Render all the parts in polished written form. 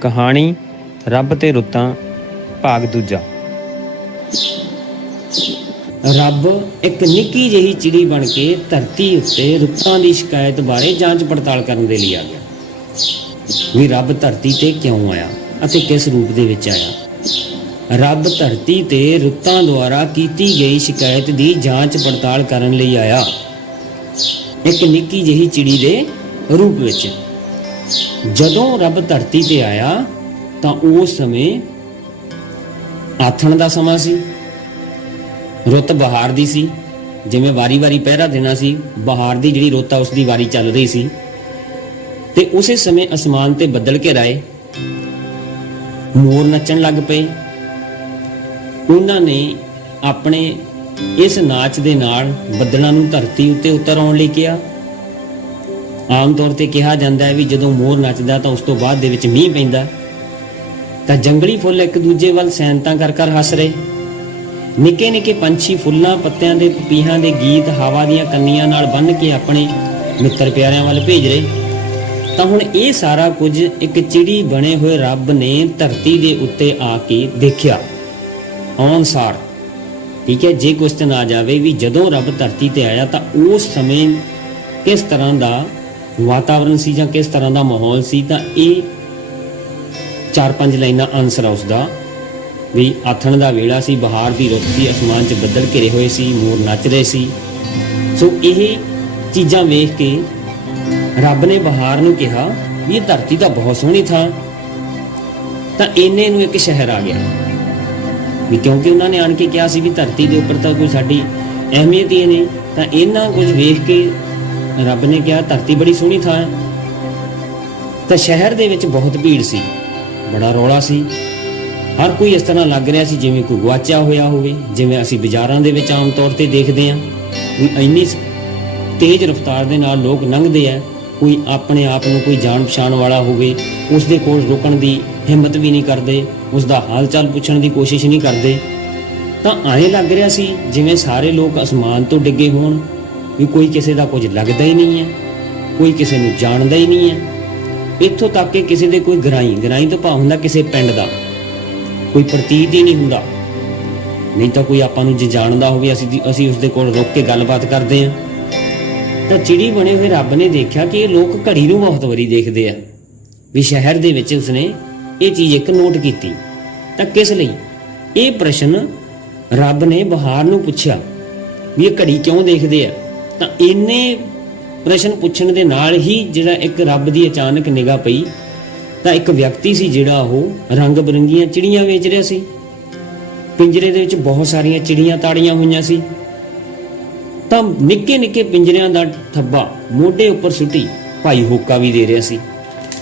ਕਹਾਣੀ ਰੱਬ ਤੇ ਰੁੱਤਾਂ ਭਾਗ ਦੂਜਾ। ਰੱਬ ਇੱਕ ਨਿੱਕੀ ਜਿਹੀ ਚਿੜੀ ਬਣ ਕੇ ਧਰਤੀ ਉੱਤੇ ਰੁੱਤਾਂ ਦੀ ਸ਼ਿਕਾਇਤ ਬਾਰੇ ਜਾਂਚ ਪੜਤਾਲ ਕਰਨ ਦੇ ਲਈ ਆ ਗਿਆ ਵੀ ਰੱਬ ਧਰਤੀ ਤੇ ਕਿਉਂ ਆਇਆ ਅਤੇ ਕਿਸ ਰੂਪ ਦੇ ਵਿੱਚ ਆਇਆ। ਰੱਬ ਧਰਤੀ ਤੇ ਰੁੱਤਾਂ ਦੁਆਰਾ ਕੀਤੀ ਗਈ ਸ਼ਿਕਾਇਤ ਦੀ ਜਾਂਚ ਪੜਤਾਲ ਕਰਨ ਲਈ ਆਇਆ, ਇੱਕ ਨਿੱਕੀ ਜਿਹੀ ਚਿੜੀ ਦੇ ਰੂਪ ਵਿੱਚ। ਜਦੋਂ ਰੱਬ ਧਰਤੀ ਤੇ ਆਇਆ ਤਾਂ ਉਸ ਸਮੇਂ ਆਥਣ ਦਾ ਸਮਾਂ ਸੀ, ਰੁੱਤ ਬਹਾਰ ਦੀ ਸੀ। ਜਿਵੇਂ ਵਾਰੀ-ਵਾਰੀ ਪਹਿਰਾ ਦੇਣਾ ਸੀ, ਬਹਾਰ ਦੀ ਜਿਹੜੀ ਰੁੱਤ ਆ ਉਸ ਦੀ ਵਾਰੀ ਚੱਲ ਰਹੀ ਸੀ ਤੇ ਉਸੇ ਸਮੇਂ ਅਸਮਾਨ ਤੇ ਬੱਦਲ ਘੇਰਾਏ, ਮੋਰ ਨੱਚਣ ਲੱਗ ਪਏ। ਉਹਨਾਂ ਨੇ ਆਪਣੇ ਇਸ ਨਾਚ ਦੇ ਨਾਲ ਬੱਦਲਾਂ ਨੂੰ ਧਰਤੀ ਉੱਤੇ ਉਤਰ ਆਉਣ ਲਈ ਕਿਹਾ। ਆਮ ਤੌਰ ਤੇ ਕਿਹਾ ਜਾਂਦਾ ਹੈ ਵੀ ਜਦੋਂ ਮੋਰ ਨੱਚਦਾ ਤਾਂ ਉਸ ਤੋਂ ਬਾਅਦ ਦੇ ਵਿੱਚ ਮੀਂਹ ਪੈਂਦਾ, ਤਾਂ ਜੰਗਲੀ ਫੁੱਲ ਇੱਕ ਦੂਜੇ ਵੱਲ ਸੈਨਤਾਂ ਕਰ ਕਰ ਹੱਸ ਰਹੇ। ਨਿੱਕੇ ਨਿੱਕੇ ਪੰਛੀ ਫੁੱਲਾਂ ਪੱਤਿਆਂ ਦੇ ਪਪੀਹਾਂ ਦੇ ਗੀਤ ਹਵਾ ਦੀਆਂ ਕੰਨੀਆਂ ਨਾਲ ਬੰਨ੍ਹ ਕੇ ਆਪਣੇ ਮਿੱਤਰ ਪਿਆਰਿਆਂ ਵੱਲ ਭੇਜ ਰਹੇ। ਤਾਂ ਹੁਣ ਇਹ ਸਾਰਾ ਕੁਝ ਇੱਕ ਚਿੜੀ ਬਣੇ ਹੋਏ ਰੱਬ ਨੇ ਧਰਤੀ ਦੇ ਉੱਤੇ ਆ ਕੇ ਦੇਖਿਆ ਅਨੁਸਾਰ। ਠੀਕ ਹੈ, ਜੇ ਕੁਐਸਚਨ ਆ ਜਾਵੇ ਵੀ ਜਦੋਂ ਰੱਬ ਧਰਤੀ ਤੇ ਆਇਆ ਤਾਂ ਉਸ ਸਮੇਂ ਕਿਸ ਤਰ੍ਹਾਂ ਦਾ ਵਾਤਾਵਰਨ ਸੀ ਜਾਂ ਕਿਸ ਤਰ੍ਹਾਂ ਦਾ ਮਾਹੌਲ ਸੀ, ਤਾਂ ਇਹ 4-5 ਲਾਈਨਾਂ ਆਨਸਰ ਆ ਉਸਦਾ। ਵੀ ਆਥਣ ਦਾ ਵੇਲਾ ਸੀ, ਬਹਾਰ ਦੀ ਰੁੱਤ ਸੀ, ਅਸਮਾਨ 'ਚ ਬੱਦਲ ਘਿਰੇ ਹੋਏ ਸੀ, ਮੋਰ ਨੱਚ ਰਹੇ ਸੀ। ਸੋ ਇਹ ਚੀਜ਼ਾਂ ਵੇਖ ਕੇ ਰੱਬ ਨੇ ਬਹਾਰ ਨੂੰ ਕਿਹਾ ਵੀ ਇਹ ਧਰਤੀ ਤਾਂ ਬਹੁਤ ਸੋਹਣੀ ਥਾਂ। ਤਾਂ ਇੰਨੇ ਨੂੰ ਇੱਕ ਸ਼ਹਿਰ ਆ ਗਿਆ ਵੀ, ਕਿਉਂਕਿ ਉਹਨਾਂ ਨੇ ਆਣ ਕੇ ਕਿਹਾ ਸੀ ਵੀ ਧਰਤੀ ਦੇ ਉੱਪਰ ਤਾਂ ਕੋਈ ਸਾਡੀ ਅਹਿਮੀਅਤ ਹੀ ਨਹੀਂ। ਤਾਂ ਇਹਨਾਂ ਕੁਝ ਵੇਖ ਕੇ ਰੱਬ ਨੇ ਕਿਹਾ ਧਰਤੀ ਬੜੀ ਸੋਹਣੀ ਥਾਂ ਹੈ। ਤਾਂ ਸ਼ਹਿਰ ਦੇ ਵਿੱਚ ਬਹੁਤ ਭੀੜ ਸੀ, ਬੜਾ ਰੌਲਾ ਸੀ। ਹਰ ਕੋਈ ਇਸ ਤਰ੍ਹਾਂ ਲੱਗ ਰਿਹਾ ਸੀ ਜਿਵੇਂ ਕੋਈ ਗੁਆਚਿਆ ਹੋਇਆ ਹੋਵੇ। ਜਿਵੇਂ ਅਸੀਂ ਬਾਜ਼ਾਰਾਂ ਦੇ ਵਿੱਚ ਆਮ ਤੌਰ ਤੇ ਦੇਖਦੇ ਹਾਂ ਵੀ ਇੰਨੀ ਤੇਜ਼ ਰਫ਼ਤਾਰ ਦੇ ਨਾਲ ਲੋਕ ਲੰਘਦੇ ਆ, ਕੋਈ ਆਪਣੇ ਆਪ ਨੂੰ ਕੋਈ ਜਾਣ ਪਛਾਣ ਵਾਲਾ ਹੋਵੇ ਉਸ ਦੇ ਕੋਲ ਰੁਕਣ ਦੀ ਹਿੰਮਤ ਵੀ ਨਹੀਂ ਕਰਦੇ, ਉਸ ਦਾ ਹਾਲ ਚਾਲ ਪੁੱਛਣ ਦੀ ਕੋਸ਼ਿਸ਼ ਨਹੀਂ ਕਰਦੇ। ਤਾਂ ਐਂ ਲੱਗ ਰਿਹਾ ਸੀ ਜਿਵੇਂ ਸਾਰੇ ਲੋਕ ਅਸਮਾਨ ਤੋਂ ਡਿੱਗੇ ਹੋਣ, ਵੀ ਕੋਈ ਕਿਸੇ ਦਾ ਕੁਝ ਲੱਗਦਾ ਹੀ ਨਹੀਂ ਹੈ, ਕੋਈ ਕਿਸੇ ਨੂੰ ਜਾਣਦਾ ਹੀ ਨਹੀਂ ਹੈ। ਇੱਥੋਂ ਤੱਕ ਕਿ ਕਿਸੇ ਦੇ ਕੋਈ ਗਰਾਈ ਤੋਂ ਭਾਵ ਹੁੰਦਾ ਕਿਸੇ ਪਿੰਡ ਦਾ ਕੋਈ ਪ੍ਰਤੀਤ ਹੀ ਨਹੀਂ ਹੁੰਦਾ। ਨਹੀਂ ਤਾਂ ਕੋਈ ਆਪਾਂ ਨੂੰ ਜੇ ਜਾਣਦਾ ਹੋਵੇ ਅਸੀਂ ਉਸਦੇ ਕੋਲ ਰੁਕ ਕੇ ਗੱਲਬਾਤ ਕਰਦੇ ਹਾਂ। ਤਾਂ ਚਿੜੀ ਬਣੇ ਹੋਏ ਰੱਬ ਨੇ ਦੇਖਿਆ ਕਿ ਇਹ ਲੋਕ ਘੜੀ ਨੂੰ ਬਹੁਤ ਵਾਰੀ ਦੇਖਦੇ ਆ ਵੀ ਸ਼ਹਿਰ ਦੇ ਵਿੱਚ। ਉਸਨੇ ਇਹ ਚੀਜ਼ ਇੱਕ ਨੋਟ ਕੀਤੀ। ਤਾਂ ਕਿਸ ਲਈ ਇਹ ਪ੍ਰਸ਼ਨ ਰੱਬ ਨੇ ਬਹਾਰ ਨੂੰ ਪੁੱਛਿਆ ਵੀ ਇਹ ਘੜੀ ਕਿਉਂ ਦੇਖਦੇ ਆ। ਤਾਂ ਇੰਨੇ ਪ੍ਰਸ਼ਨ ਪੁੱਛਣ ਦੇ ਨਾਲ ਹੀ ਜਿਹੜਾ ਇੱਕ ਰੱਬ ਦੀ ਅਚਾਨਕ ਨਿਗਾਹ ਪਈ ਤਾਂ ਇੱਕ ਵਿਅਕਤੀ ਸੀ ਜਿਹੜਾ ਉਹ ਰੰਗ ਬਰੰਗੀਆਂ ਚਿੜੀਆਂ ਵੇਚ ਰਿਹਾ ਸੀ। ਪਿੰਜਰੇ ਦੇ ਵਿੱਚ ਬਹੁਤ ਸਾਰੀਆਂ ਚਿੜੀਆਂ ਤਾੜੀਆਂ ਹੋਈਆਂ ਸੀ। ਤਾਂ ਨਿੱਕੇ ਨਿੱਕੇ ਪਿੰਜਰਿਆਂ ਦਾ ਥੱਬਾ ਮੋਢੇ ਉੱਪਰ ਸੁੱਟੀ ਭਾਈ ਹੋਕਾ ਵੀ ਦੇ ਰਿਹਾ ਸੀ।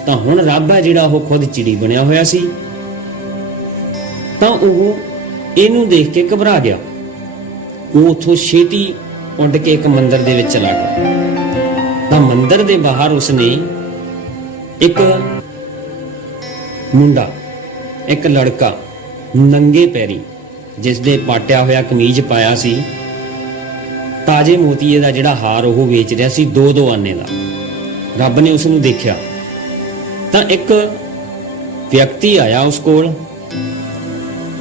ਤਾਂ ਹੁਣ ਰੱਬ ਹੈ ਜਿਹੜਾ ਉਹ ਖੁਦ ਚਿੜੀ ਬਣਿਆ ਹੋਇਆ ਸੀ। ਤਾਂ ਉਹ ਇਹਨੂੰ ਦੇਖ ਕੇ ਘਬਰਾ ਗਿਆ। ਉਹ ਉੱਥੋਂ ਛੇਤੀ ਉੱਡ ਕੇ ਇੱਕ ਮੰਦਿਰ ਦੇ ਵਿੱਚ ਚਲਾ ਗਿਆ। ਤਾਂ ਮੰਦਿਰ ਦੇ ਬਾਹਰ ਉਸਨੇ ਇੱਕ ਮੁੰਡਾ, ਇੱਕ ਲੜਕਾ ਨੰਗੇ ਪੈਰੀ, ਜਿਸ ਦੇ ਪਾਟਿਆ ਹੋਇਆ ਕਮੀਜ਼ ਪਾਇਆ ਸੀ, ਤਾਜ਼ੇ ਮੋਤੀਏ ਦਾ ਜਿਹੜਾ ਹਾਰ ਉਹ ਵੇਚ ਰਿਹਾ ਸੀ 2-2 ਆਨੇ ਦਾ। ਰੱਬ ਨੇ ਉਸ ਨੂੰ ਦੇਖਿਆ ਤਾਂ ਇੱਕ ਵਿਅਕਤੀ ਆਇਆ ਉਸ ਕੋਲ।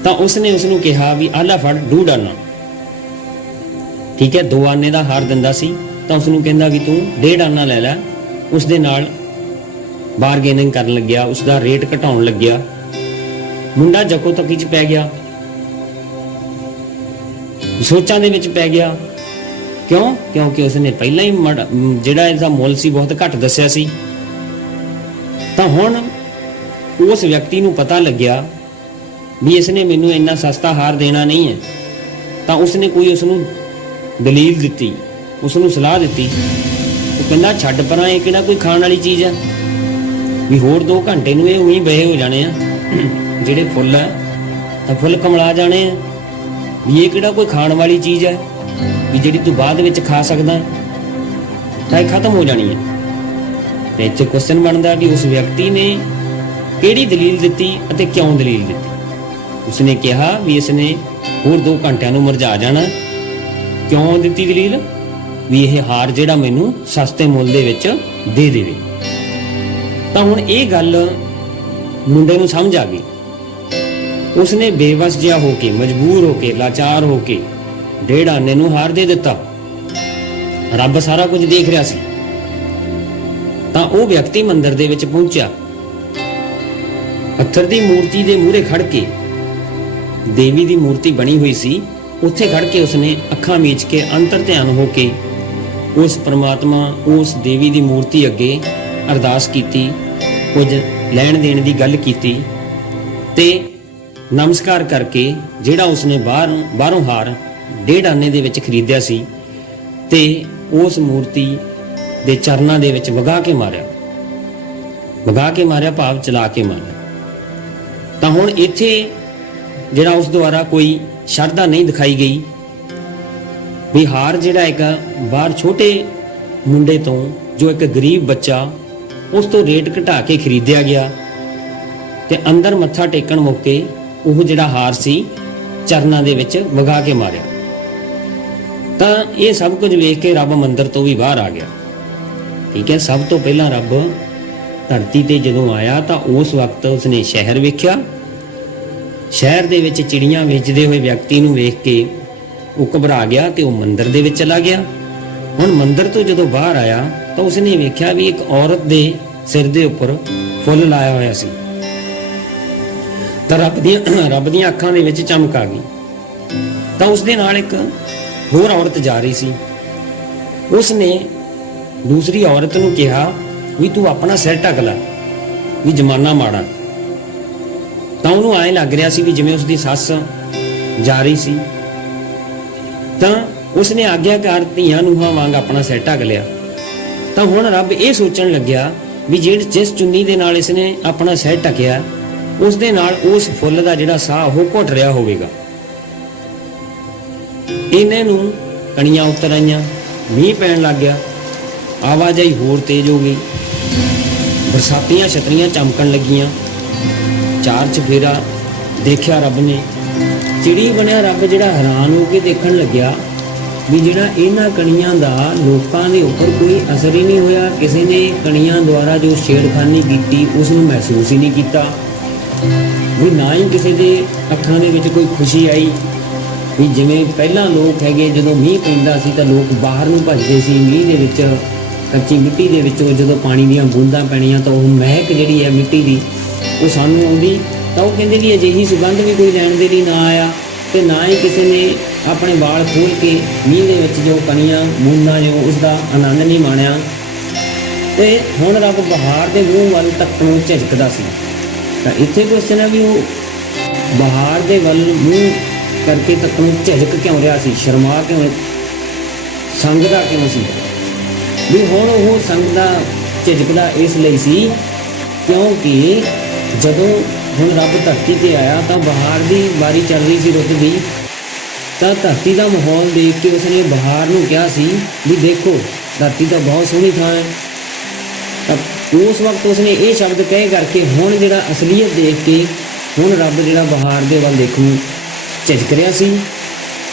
ਤਾਂ ਉਸਨੇ ਉਸ ਨੂੰ ਕਿਹਾ ਵੀ ਆਲਾ ਫੜ 2 ਆਨਾ। ਠੀਕ ਹੈ, 2 ਆਨੇ ਦਾ ਹਾਰ ਦਿੰਦਾ ਸੀ। ਤਾਂ ਉਸ ਨੂੰ ਕਹਿੰਦਾ ਵੀ ਤੂੰ 1.5 ਆਨਾ ਲੈ ਲੈ। ਉਸ ਦੇ ਨਾਲ ਬਾਰਗੇਨਿੰਗ ਕਰਨ ਲੱਗਿਆ, ਉਸ ਦਾ ਰੇਟ ਘਟਾਉਣ ਲੱਗਿਆ। ਮੁੰਡਾ ਜੱਕੋ ਤੱਕੀ 'ਚ ਪੈ ਗਿਆ, ਸੋਚਾਂ ਦੇ ਵਿੱਚ ਪੈ ਗਿਆ। ਕਿਉਂਕਿ ਉਸਨੇ ਪਹਿਲਾਂ ਹੀ ਜਿਹੜਾ ਇਹਦਾ ਮੁੱਲ ਸੀ ਬਹੁਤ ਘੱਟ ਦੱਸਿਆ ਸੀ। ਤਾਂ ਹੁਣ ਉਸ ਵਿਅਕਤੀ ਨੂੰ ਪਤਾ ਲੱਗਿਆ ਵੀ ਇਸਨੇ ਮੈਨੂੰ ਇੰਨਾ ਸਸਤਾ ਹਾਰ ਦੇਣਾ ਨਹੀਂ ਹੈ। ਤਾਂ ਉਸਨੇ ਕੋਈ ਉਸ ਨੂੰ ਦਲੀਲ ਦਿੱਤੀ, ਉਸ ਨੂੰ ਸਲਾਹ ਦਿੱਤੀ। ਉਹ ਕਹਿੰਦਾ ਛੱਡ ਪਰਾਂ, ਇਹ ਕਿਹੜਾ ਕੋਈ ਖਾਣ ਵਾਲੀ ਚੀਜ਼ ਹੈ ਵੀ ਹੋਰ 2 ਘੰਟੇ ਨੂੰ ਇਹ ਉਹੀ ਬਹੇ ਹੋ ਜਾਣੇ ਆ। ਜਿਹੜੇ ਫੁੱਲ ਆ ਤਾਂ ਫੁੱਲ ਕਮਲਾ ਜਾਣੇ ਆ, ਵੀ ਇਹ ਕਿਹੜਾ ਕੋਈ ਖਾਣ ਵਾਲੀ ਚੀਜ਼ ਹੈ ਵੀ ਜਿਹੜੀ ਤੂੰ ਬਾਅਦ ਵਿੱਚ ਖਾ ਸਕਦਾ, ਤਾਂ ਇਹ ਖਤਮ ਹੋ ਜਾਣੀ ਹੈ। ਤੇ ਇੱਥੇ ਕੁਐਸਚਨ ਬਣਦਾ ਵੀ ਉਸ ਵਿਅਕਤੀ ਨੇ ਕਿਹੜੀ ਦਲੀਲ ਦਿੱਤੀ ਅਤੇ ਕਿਉਂ ਦਲੀਲ ਦਿੱਤੀ। ਉਸਨੇ ਕਿਹਾ ਵੀ ਇਸਨੇ ਹੋਰ 2 ਘੰਟਿਆਂ ਨੂੰ ਮੁਰਝਾ ਜਾਣਾ। ਕਿਉਂ ਦਿੱਤੀ ਦਲੀਲ? ਵੀ ਇਹ ਹਾਰ ਜਿਹੜਾ ਮੈਨੂੰ ਸਸਤੇ ਮੁੱਲ ਦੇ ਵਿੱਚ ਦੇ ਦੇਵੇ। ਤਾਂ ਹੁਣ ਇਹ ਗੱਲ ਮੁੰਡੇ ਨੂੰ ਸਮਝ ਆ ਗਈ। ਉਸਨੇ ਬੇਵਸ ਜਿਹਾ ਹੋ ਕੇ, ਮਜਬੂਰ ਹੋ ਕੇ, ਲਾਚਾਰ ਹੋ ਕੇ 1.5 ਆਨੇ ਨੂੰ ਹਾਰ ਦੇ ਦਿੱਤਾ। ਰੱਬ ਸਾਰਾ ਕੁਝ ਦੇਖ ਰਿਹਾ ਸੀ। ਤਾਂ ਉਹ ਵਿਅਕਤੀ ਮੰਦਿਰ ਦੇ ਵਿੱਚ ਪਹੁੰਚਿਆ। ਪੱਥਰ ਦੀ ਮੂਰਤੀ ਦੇ ਮੂਹਰੇ ਖੜ ਕੇ, ਦੇਵੀ ਦੀ ਮੂਰਤੀ ਬਣੀ ਹੋਈ ਸੀ, ਉੱਥੇ ਖੜ ਕੇ ਉਸਨੇ ਅੱਖਾਂ ਮੀਚ ਕੇ ਅੰਤਰ ਧਿਆਨ ਹੋ ਕੇ ਉਸ ਪ੍ਰਮਾਤਮਾ, ਉਸ ਦੇਵੀ ਦੀ ਮੂਰਤੀ ਅੱਗੇ ਅਰਦਾਸ ਕੀਤੀ, ਕੁਝ ਲੈਣ ਦੇਣ ਦੀ ਗੱਲ ਕੀਤੀ ਤੇ ਨਮਸਕਾਰ ਕਰਕੇ ਜਿਹੜਾ ਉਸਨੇ ਬਾਹਰੋਂ ਹਾਰ 1.5 ਆਨੇ ਦੇ ਵਿੱਚ ਖਰੀਦਿਆ ਸੀ ਤੇ ਉਸ ਮੂਰਤੀ ਦੇ ਚਰਨਾਂ ਦੇ ਵਿੱਚ ਵਗਾ ਕੇ ਮਾਰਿਆ ਭਾਵ ਚਲਾ ਕੇ ਮਾਰਿਆ। ਤਾਂ ਹੁਣ ਇੱਥੇ ਜਿਹੜਾ ਉਸ ਦੁਆਰਾ ਕੋਈ ਸ਼ਰਧਾ ਨਹੀਂ ਦਿਖਾਈ ਗਈ ਵੀ ਹਾਰ ਜਿਹੜਾ ਇੱਕ ਬਾਹਰ ਛੋਟੇ ਮੁੰਡੇ ਤੋਂ, ਜੋ ਇੱਕ ਗਰੀਬ ਬੱਚਾ, ਉਸ ਤੋਂ ਰੇਟ ਘਟਾ ਕੇ ਖਰੀਦਿਆ ਗਿਆ ਤੇ ਅੰਦਰ ਮੱਥਾ ਟੇਕਣ ਮੌਕੇ ਉਹ ਜਿਹੜਾ ਹਾਰ ਸੀ ਚਰਨਾਂ ਦੇ ਵਿੱਚ ਵਗਾ ਕੇ ਮਾਰਿਆ। ਤਾਂ ਇਹ ਸਭ ਕੁਝ ਵੇਖ ਕੇ ਰੱਬ ਮੰਦਿਰ ਤੋਂ ਵੀ ਬਾਹਰ ਆ ਗਿਆ। ਠੀਕ ਹੈ, ਸਭ ਤੋਂ ਪਹਿਲਾਂ ਰੱਬ ਧਰਤੀ ਤੇ ਜਦੋਂ ਆਇਆ ਤਾਂ ਉਸ ਵਕਤ ਉਸਨੇ ਸ਼ਹਿਰ ਵੇਖਿਆ। ਸ਼ਹਿਰ ਦੇ ਵਿੱਚ ਚਿੜੀਆਂ ਵੇਚਦੇ ਹੋਏ ਵਿਅਕਤੀ ਨੂੰ ਵੇਖ ਕੇ ਉਹ ਘਬਰਾ ਗਿਆ ਤੇ ਉਹ ਮੰਦਿਰ ਦੇ ਵਿੱਚ ਚਲਾ ਗਿਆ। ਹੁਣ ਮੰਦਿਰ ਤੋਂ ਜਦੋਂ ਬਾਹਰ ਆਇਆ ਤਾਂ ਉਸਨੇ ਵੇਖਿਆ ਵੀ ਇੱਕ ਔਰਤ ਦੇ ਸਿਰ ਦੇ ਉੱਪਰ ਫੁੱਲ ਲਾਇਆ ਹੋਇਆ ਸੀ। ਤਾਂ ਰੱਬ ਦੀਆਂ ਅੱਖਾਂ ਦੇ ਵਿੱਚ ਚਮਕ ਆ ਗਈ। ਤਾਂ ਉਸਦੇ ਨਾਲ ਇੱਕ ਹੋਰ ਔਰਤ ਜਾ ਰਹੀ ਸੀ। ਉਸਨੇ ਦੂਸਰੀ ਔਰਤ ਨੂੰ ਕਿਹਾ ਵੀ ਤੂੰ ਆਪਣਾ ਸਿਰ ਢੱਕ ਲੈ, ਵੀ ਜ਼ਮਾਨਾ ਮਾੜਾ। ਤਾਂ ਉਹਨੂੰ ਐਂ ਲੱਗ ਰਿਹਾ ਸੀ ਵੀ ਜਿਵੇਂ ਉਸਦੀ ਸੱਸ ਜਾ ਰਹੀ ਸੀ। ਤਾਂ ਉਸਨੇ ਆਗਿਆਕਾਰ ਧੀਆਂ ਨੂੰਹਾਂ ਵਾਂਗ ਆਪਣਾ ਸਿਰ ਢੱਕ ਲਿਆ। ਤਾਂ ਹੁਣ ਰੱਬ ਇਹ ਸੋਚਣ ਲੱਗਿਆ ਵੀ ਜਿਸ ਚੁੰਨੀ ਦੇ ਨਾਲ ਇਸਨੇ ਆਪਣਾ ਸਿਰ ਢੱਕਿਆ, ਉਸ ਦੇ ਨਾਲ ਉਸ ਫੁੱਲ ਦਾ ਜਿਹੜਾ ਸਾਹ ਉਹ ਘੁੱਟ ਰਿਹਾ ਹੋਵੇਗਾ। ਇਹਨਾਂ ਨੂੰ ਕਣੀਆਂ ਉਤਰ ਆਈਆਂ, ਮੀਂਹ ਪੈਣ ਲੱਗ ਗਿਆ, ਆਵਾਜਾਈ ਹੋਰ ਤੇਜ਼ ਹੋ ਗਈ, ਬਰਸਾਤੀਆਂ ਛਤਰੀਆਂ ਚਮਕਣ ਲੱਗੀਆਂ। ਚਾਰ ਚਫੇਰਾ ਦੇਖਿਆ ਰੱਬ ਨੇ, ਚਿੜੀ ਬਣਿਆ ਰੱਬ ਜਿਹੜਾ ਹੈਰਾਨ ਹੋ ਕੇ ਦੇਖਣ ਲੱਗਿਆ ਵੀ ਜਿਹੜਾ ਇਹਨਾਂ ਕਣੀਆਂ ਦਾ ਲੋਕਾਂ ਦੇ ਉੱਪਰ ਕੋਈ ਅਸਰ ਹੀ ਨਹੀਂ ਹੋਇਆ। ਕਿਸੇ ਨੇ ਕਣੀਆਂ ਦੁਆਰਾ ਜੋ ਛੇੜਖਾਨੀ ਕੀਤੀ ਉਸ ਨੂੰ ਮਹਿਸੂਸ ਹੀ ਨਹੀਂ ਕੀਤਾ, ਵੀ ਨਾ ਹੀ ਕਿਸੇ ਦੇ ਅੱਖਾਂ ਦੇ ਵਿੱਚ ਕੋਈ ਖੁਸ਼ੀ ਆਈ। ਵੀ ਜਿਵੇਂ ਪਹਿਲਾਂ ਲੋਕ ਹੈਗੇ, ਜਦੋਂ ਮੀਂਹ ਪੈਂਦਾ ਸੀ ਤਾਂ ਲੋਕ ਬਾਹਰ ਨੂੰ ਭੱਜਦੇ ਸੀ। ਮੀਂਹ ਦੇ ਵਿੱਚ ਕੱਚੀ ਮਿੱਟੀ ਦੇ ਵਿੱਚੋਂ ਜਦੋਂ ਪਾਣੀ ਦੀਆਂ ਬੂੰਦਾਂ ਪੈਣੀਆਂ ਤਾਂ ਉਹ ਮਹਿਕ ਜਿਹੜੀ ਹੈ ਮਿੱਟੀ ਦੀ ਉਹ ਸਾਨੂੰ ਆਉਂਦੀ। ਤਾਂ ਉਹ ਕਹਿੰਦੇ ਵੀ ਅਜਿਹੀ ਸੁਗੰਧ ਵੀ ਕੋਈ ਲੈਣ ਦੇ ਲਈ ਨਾ ਆਇਆ ਤੇ ਨਾ ਹੀ ਕਿਸੇ ਨੇ ਆਪਣੇ ਵਾਲ ਖੋਲ ਕੇ ਮੀਂਹ ਦੇ ਵਿੱਚ ਜੋ ਕਣੀਆਂ ਬੂੰਦਾਂ ਜੋ ਉਸ ਦਾ ਆਨੰਦ ਨਹੀਂ ਮਾਣਿਆ। ਤੇ ਹੁਣ ਰੱਬ ਬਹਾਰ ਦੇ ਮੂੰਹ ਵੱਲ ਤੱਕਣੋਂ ਝਿਜਕਦਾ ਸੀ। ਤਾਂ ਇੱਥੇ ਕੁਐਸਚਨ ਹੈ ਵੀ ਉਹ ਬਹਾਰ ਦੇ ਵੱਲ ਮੂੰਹ ਕਰਕੇ ਤੱਕਣੋਂ ਝਿਜਕ ਕਿਉਂ ਰਿਹਾ ਸੀ, ਸ਼ਰਮਾ ਕਿਉਂ, ਸੰਗਦਾ ਕਿਉਂ ਸੀ? ਵੀ ਹੁਣ ਉਹ ਸੰਗਦਾ ਝਿਜਕਦਾ ਇਸ ਲਈ ਸੀ ਕਿਉਂਕਿ ਜਦੋਂ ਹੁਣ ਰੱਬ ਧਰਤੀ ਤੇ ਆਇਆ ਤਾਂ ਬਹਾਰ ਦੀ ਵਾਰੀ ਚੱਲ ਰਹੀ ਸੀ, ਰੁੱਤ ਦੀ। ਤਾਂ ਧਰਤੀ ਦਾ ਮਾਹੌਲ ਦੇਖ ਕੇ ਉਸਨੇ ਬਹਾਰ ਨੂੰ ਕਿਹਾ ਸੀ ਵੀ ਦੇਖੋ ਧਰਤੀ ਤਾਂ ਬਹੁਤ ਸੋਹਣੀ ਥਾਂ ਹੈ। ਤਾਂ ਉਸ ਵਕਤ ਉਸਨੇ ਇਹ ਸ਼ਬਦ ਕਹੇ ਕਰਕੇ ਹੁਣ ਜਿਹੜਾ ਅਸਲੀਅਤ ਦੇਖ ਕੇ ਹੁਣ ਰੱਬ ਜਿਹੜਾ ਬਹਾਰ ਦੇ ਵੱਲ ਦੇਖਣ ਨੂੰ ਝਿਜਕ ਰਿਹਾ ਸੀ।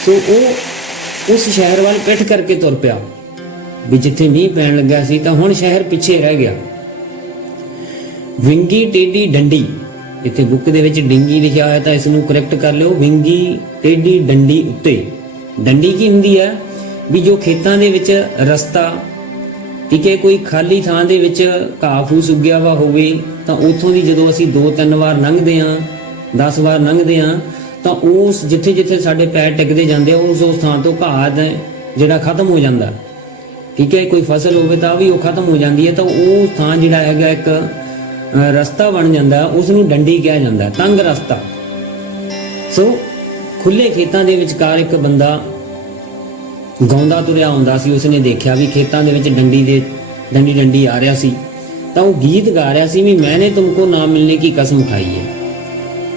ਸੋ ਉਹ ਉਸ ਸ਼ਹਿਰ ਵੱਲ ਪਿੱਠ ਕਰਕੇ ਤੁਰ ਪਿਆ ਵੀ ਜਿੱਥੇ ਮੀਂਹ ਪੈਣ ਲੱਗਾ ਸੀ। ਤਾਂ ਹੁਣ ਸ਼ਹਿਰ ਪਿੱਛੇ ਰਹਿ ਗਿਆ। ਵਿੰਗੀ ਟੇਢੀ ਡੰਡੀ, ਇੱਥੇ ਬੁੱਕ ਦੇ ਵਿੱਚ ਡਿੰਗੀ ਲਿਖਿਆ ਹੋਇਆ ਤਾਂ ਇਸ ਨੂੰ ਕਰੈਕਟ ਕਰ ਲਿਓ, ਵਿੰਗੀ ਟੇਢੀ ਡੰਡੀ ਉੱਤੇ। ਡੰਡੀ ਕੀ ਹੁੰਦੀ ਹੈ ਵੀ ਜੋ ਖੇਤਾਂ ਦੇ ਵਿੱਚ ਰਸਤਾ, ਠੀਕ ਹੈ, ਕੋਈ ਖਾਲੀ ਥਾਂ ਦੇ ਵਿੱਚ ਘਾਹ ਫੂਸ ਉੱਗਿਆ ਵਾ ਹੋਵੇ ਤਾਂ ਉੱਥੋਂ ਦੀ ਜਦੋਂ ਅਸੀਂ 2-3 ਵਾਰ ਲੰਘਦੇ ਹਾਂ, 10 ਵਾਰ ਲੰਘਦੇ ਹਾਂ ਤਾਂ ਉਸ ਜਿੱਥੇ ਸਾਡੇ ਪੈਰ ਟਿਕਦੇ ਜਾਂਦੇ ਆ ਉਸ ਥਾਂ ਤੋਂ ਘਾਹ ਜਿਹੜਾ ਖਤਮ ਹੋ ਜਾਂਦਾ। ਠੀਕ ਹੈ, ਕੋਈ ਫਸਲ ਹੋਵੇ ਤਾਂ ਵੀ ਉਹ ਖਤਮ ਹੋ ਜਾਂਦੀ ਹੈ। ਤਾਂ ਉਹ ਥਾਂ ਜਿਹੜਾ ਹੈਗਾ ਇੱਕ ਰਸਤਾ ਬਣ ਜਾਂਦਾ, ਉਸ ਨੂੰ ਡੰਡੀ ਕਿਹਾ ਜਾਂਦਾ, ਤੰਗ ਰਸਤਾ। ਸੋ ਖੁੱਲੇ ਖੇਤਾਂ ਦੇ ਵਿਚਕਾਰ ਇੱਕ ਬੰਦਾ ਗਾਉਂਦਾ ਤੁਰਿਆ ਹੁੰਦਾ ਸੀ। ਉਸਨੇ ਦੇਖਿਆ ਵੀ ਖੇਤਾਂ ਦੇ ਵਿੱਚ ਡੰਡੀ ਆ ਰਿਹਾ ਸੀ। ਤਾਂ ਉਹ ਗੀਤ ਗਾ ਰਿਹਾ ਸੀ ਵੀ ਮੈਨੇ ਤੁਮਕੋ ਨਾ ਮਿਲਨੇ ਕੀ ਕਸਮ ਖਾਈ ਹੈ।